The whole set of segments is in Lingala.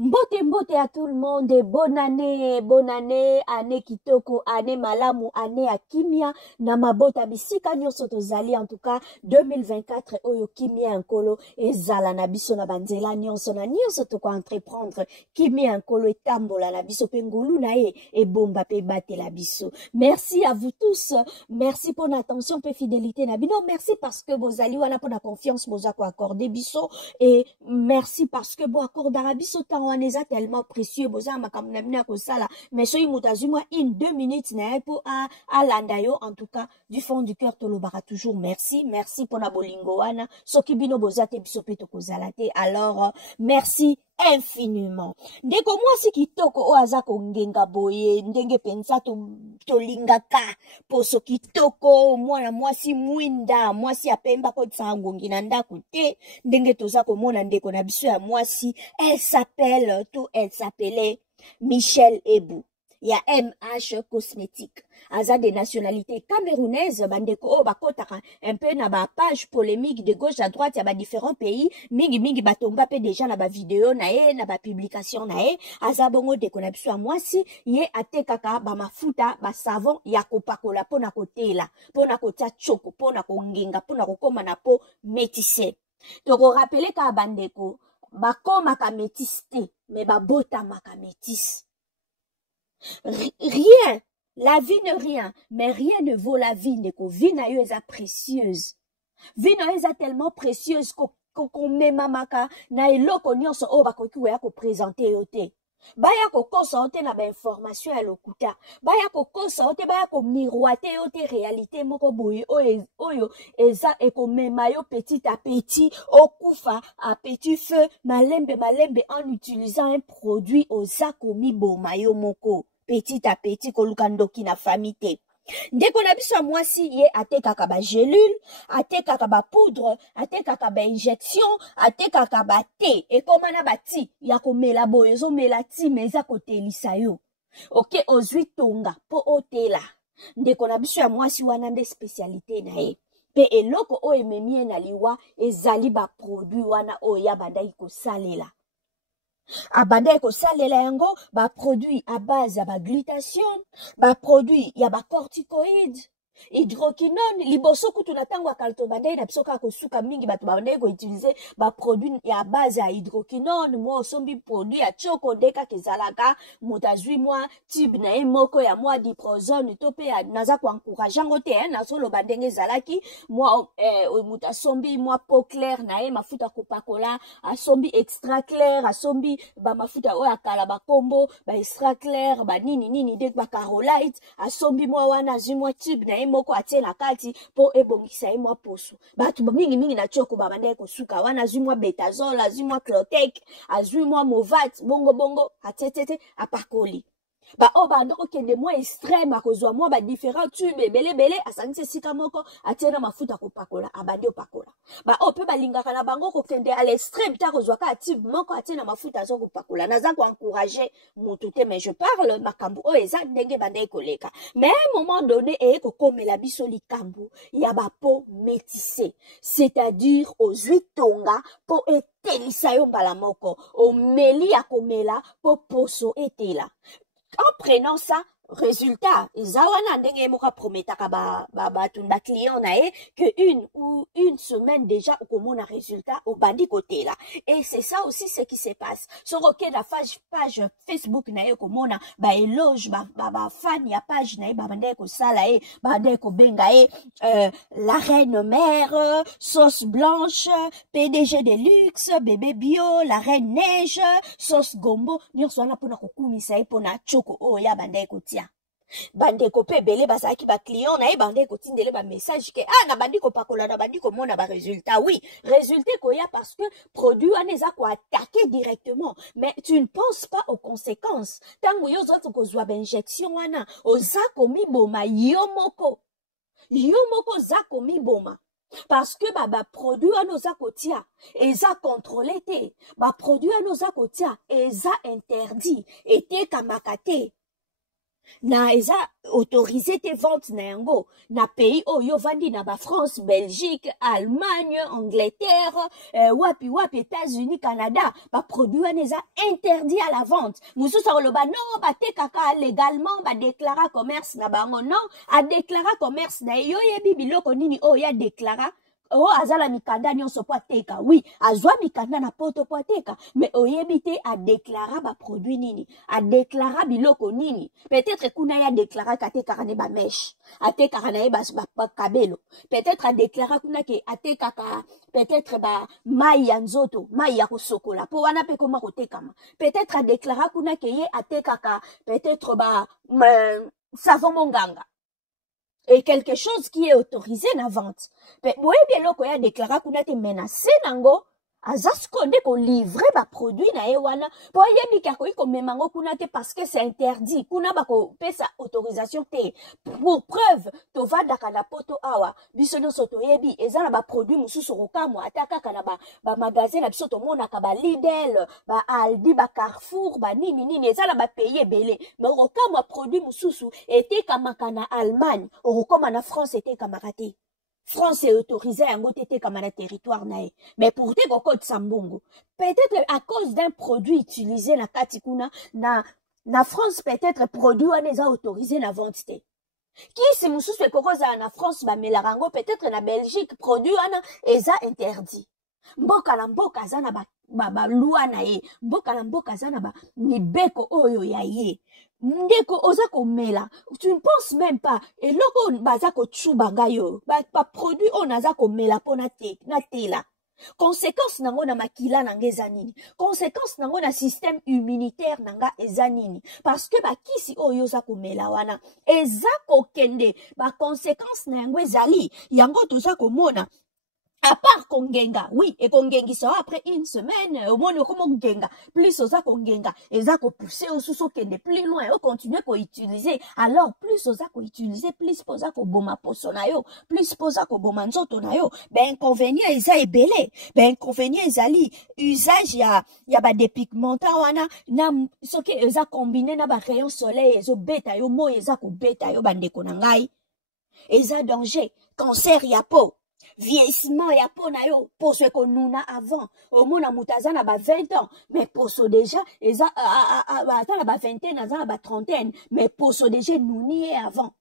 Mbote mbote à tout le monde, bonne année kitoko, année malamu, année à kimia, na mabota bisika nyonso tozali en tout cas 2024 oyo kimia nkolo ezala na biso na banzela nyonso na nyonso toko entreprendre kimia nkolo etambola na biso pe ngulu na e bomba pe batela biso. Merci à vous tous, merci pour l'attention pe fidélité na bino, merci parce que bozali wana pour la confiance boza ko accorder biso et merci parce que bo accordera biso tant on est tellement précieux boza makamna bina ko sala mais soyi mutazuma in 2 minutes na pour à landayo en tout cas du fond du cœur tolobara toujours merci pour na bolingo wana soki bino boza te biso pe tokozala te alors merci infiniment. Ndeko mwasi kitoko o aza kongenga boye ndenge pensa tolingaka poso kitoko mwana mwasi mwinda mwasi apemba ko tsangongi na ndako te ndenge toza komona ndeko na biso ya mwasi elle s'appelait Michel Ebou. Il y a MH Cosmétique. Aza de nationalité camerounaise, bandeko bakotaka un peu na ba page polémique de gauche à droite, il y a ba différents pays, mingi batomba pe déjà na ba vidéo na e, na ba publication na e, aza bongo de konabiswa mwasi, ye atekaka ba mafuta, ba savon, ya kopakola pona kotela, pona kotia choko, pona kongenga, pona kokoma na po métissé. Toko rappele ka bandeko, bakoma ka métissé, mais ba bota maka métisse. Rien, la vie ne rien, mais rien ne vaut la vie, ndeko. Vie na yo eza précieuse. Vie na yo eza tellement précieuse qu'on memamaka na eloko nyonso o bakoki ya ko présenter yo te. Baya ko kosa ote na ba information ya lokuta. Baya ko kosa ote baya ko miroiter ote réalité moko boye oyo eza ekomema yo petit à petit okufa à petit feu malembe en utilisant un produit oza komi boma yo moko petit à petit kolukandoki na famille. Ndeko na biso mwasi ye atekaka ba gelule, atekaka ba poudre, atekaka ba injection, atekaka ba thé et koma na ba ti ya komela boye zo mela ti meza kotelisa yo. OK, ozwi tonga po otela. Ndeko na biso ya mwasi wana nde spécialité na ye. Pe eloko o ememie na liwa ezali ba produit wana o ya bandai ko salela. Abanda ko salela yango ba produit à base ya ba glutathione, ba produit ya ba corticoïdes, hydroquinone, liboso kutu na tango akalto bandai na biso ka ko suka mingi bato bandai ko utiliser ba produit ya base ya hydroquinone, moi osombi produit ya choko deka kezalaka mutazwi moi tube na moko ya moi diprozone tope ya naza ko encourager ngote na solo bandenge zalaki moi mutasombi moi peau claire na mafuta kopakola asombi extra clair asombi ba mafuta o akala ba kombo ba extra clair ba nini dek ba carolite asombi moi wana zwi moi tube na moko atie na kati po ebongisa moi poso batu mingi na choko ba bandai ko suka wana zwi moi betazole azwi moi clotec azwi moi movat bongo atetete apakoli ba o ba ndoko kende moi extrême akozwa moi ba différents tubes belé asangise sika moko atiena mafuta kopakola abandi opakola ba o pe balingaka na bango ko kende à l'extrême ta kozwa ka tube moko atiena mafuta zo kopakola naza ko encourager mutu te mais je parle makambu o eza ndenge bandai koleka mais à un moment donné ko komela biso likambu ya ba peau métissée c'est-à-dire aux huit tonga po etelisa yo mbala moko o meli ya komela po poso etela. En prenant ça, résultat, Zawana ndenge moka prometaka ba client na que une semaine déjà au commun résultat au bandi côté là. Et c'est ça aussi ce qui se passe. Sur OK la page Facebook na komona ba éloge ba fan ya page na ba bande ko sala bande ko benga la reine mère, sauce blanche, PDG de luxe, bébé bio, la reine neige, sauce gombo, nyonso wana pona ko kumisa pona choko o ya bande ko tia. Bande ko pe belé basaki ba client na bande ko tindele ba message ke na bandi ko pakola na bandi ko mona ba résultat oui résultat ko ya parce que produit aneza ko attaquer directement mais tu ne penses pas aux conséquences tango yo zoto ko zwa ba injection wana oza komi boma yomoko za komi boma parce que ba produit anoza kotia eza contrôlé te ba produit anoza kotia eza interdit ete kamakate. na eza autorisé te vente na yango na pays oyo vandi na ba France, Belgique, Allemagne, Angleterre, wapi États-Unis, Canada, ba produit wana eza interdit à la vente. Mususu akoloba non batekaka légalement ba déclara commerce na bango non a déclara commerce na yo yebi biloko nini oyo ya déclara. Oh, azala mikanda nyonso po ateka. Oui, azwa mikanda na poto po ateka. Mais oyebi te a déclara ba produit nini. A déclara biloko nini. Peut-être kuna ya déclara kateka kane ba mèche. Ateka kane ba kabelo. Peut-être a déclara kuna ke ateka ka peut-être ba mai ya nzoto, mai ya kosokola. Po wana pe koma kotekama. Peut-être a déclara kuna ke ye ateka ka peut-être ba savon monganga. Et quelque chose qui est autorisé na vente. Mais moi bien loko ya déclara kuna te menacé nango azasko nde ko livrer ba produit na ewana po yebi ka ko iko memango kuna te parce que c'est interdit kuna ba ko pesa autorisation te pour preuve to vanda kana poto awa biso no soto yebi ezala ba produit mususu rokamwa ataka kana ba magasin na biso to mona ka ba Lidl ba Aldi ba Carrefour ba nini ezala ba payer belé mais rokamwa produit mususu était kama kana Allemagne rokoma na France était kama raté. France est autorisée à ngoté comme un territoire nae. Mais pour te code sambongo, peut-être à cause d'un produit utilisé na katikuna na France peut-être produit on les a autorisé na vente te. Qui si mususu fait kokoza na France ba melarango peut-être na Belgique produit on eza interdit. Mboka na mboka zana ba loi na ye. Mboka na mboka zana ba mibeko oyo ya ye. Ndeko oza komela tu ne penses même pas et loko baza ko chuba yo ba produit on aza komela pona te na tela conséquence nango na makila nanga eza nini conséquence nango na système immunitaire nanga eza nini parce que ba kisi oyo oza komela wana eza kokende ba conséquence na yango ezali yango toza komona. À part kongenga, oui, et kongengi sera après une semaine, au moins, comme kongenga, plus osa kongenga, et ça ko pousser au sous kende plus loin, et continuer ko utiliser, alors plus osa ko utiliser, plus posa ko boma posonayo, plus posa ko boma nzoto nayo, ben inconvénient eza ebele, ben inconvénient ezali, usage ya ba dépigmentant wana, na soki eza combiné na ba rayon soleil, ezo beta yo, mo eza ko beta yo bandeko na ngai, eza danger, cancer ya peau. Vieillissement ya po na yo poso ko nuna avant au mona mutazana ba 20 ans mais poso déjà eza atana ba vingtaine azana ba trentaine mais poso déjà nuni avant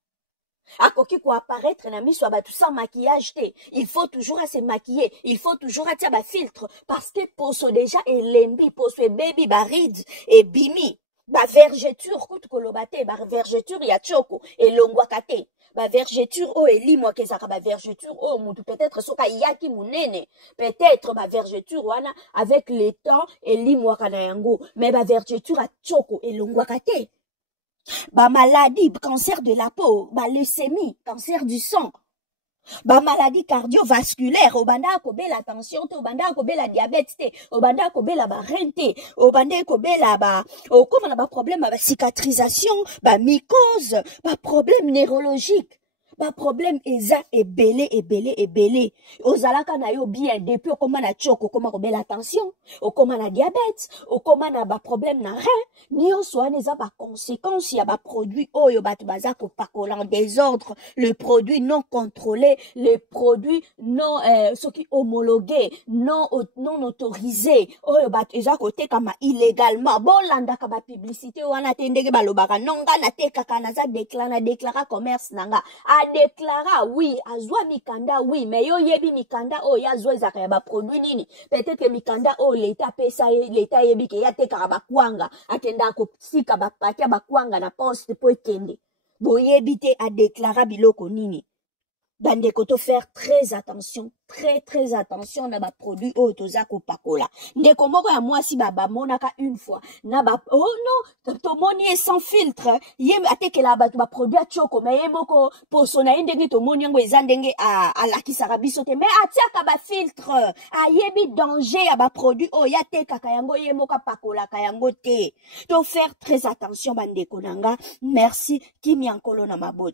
akoki ko apparaître na miso ba tout sans maquillage te il faut toujours se maquiller il faut toujours atia ba filtre parce que poso déjà elembi poso baby ba ride et bimi ba vergeture kutu kolobate ba vergeture ya choko elongwa kate ba vergeture o elimwa kezaka ba vergeture o mutu peut-être soka yaki munene peut-être ba vergeture wana avec le temps elimwa kana yango mais ba vergeture a choko elongwa kate ba maladie cancer de la peau ba leucémie cancer du sang ba maladie cardiovasculaire obanda ko bela tension te obanda ko bela diabète te obanda ko bela ba rein te obanda ko bela ba comme na ba problème ba cicatrisation ba mycose ba problème neurologique ba problème eza ebele ozalaka na yo bien depuis okoma na choko okoma ko bela tension okoma na diabète okoma na ba problème na rein nyonso wana eza ba conséquence ya ba produit oyo bato baza ko pakola en désordre le produit non contrôlé le produit non soki homologué non autorisé oyo bato eza ko tekama illégalement bolandaka ba publicité wana te ndenge balobaka nonga na tekaka naza déclara commerce nanga déclara oui azwa mikanda oui mais yo yebi mikanda o ya zwa ezaka ya ba produit nini peut-être mikanda o l'état pesa l'état yebi ke ya tekaka ba kwanga akenda ko sika ba pakia ba kwanga na poste po ekende boyebi te a déclara biloko nini bandeko to faire très attention na ba produit o toza ko pakola ndeko moko ya mwasi ba monaka une fois na ba oh non to moni sans filtre ye atekela ba produit a choko mais ye moko poso na ndenge to moni yango eza ndenge a lakisaka biso te mais atiaka ba filtre ayebi danger ya ba produit o ya tekaka yango ye moko pakola ka yango te to faire très attention bandeko nanga merci kimi ankolo na mabot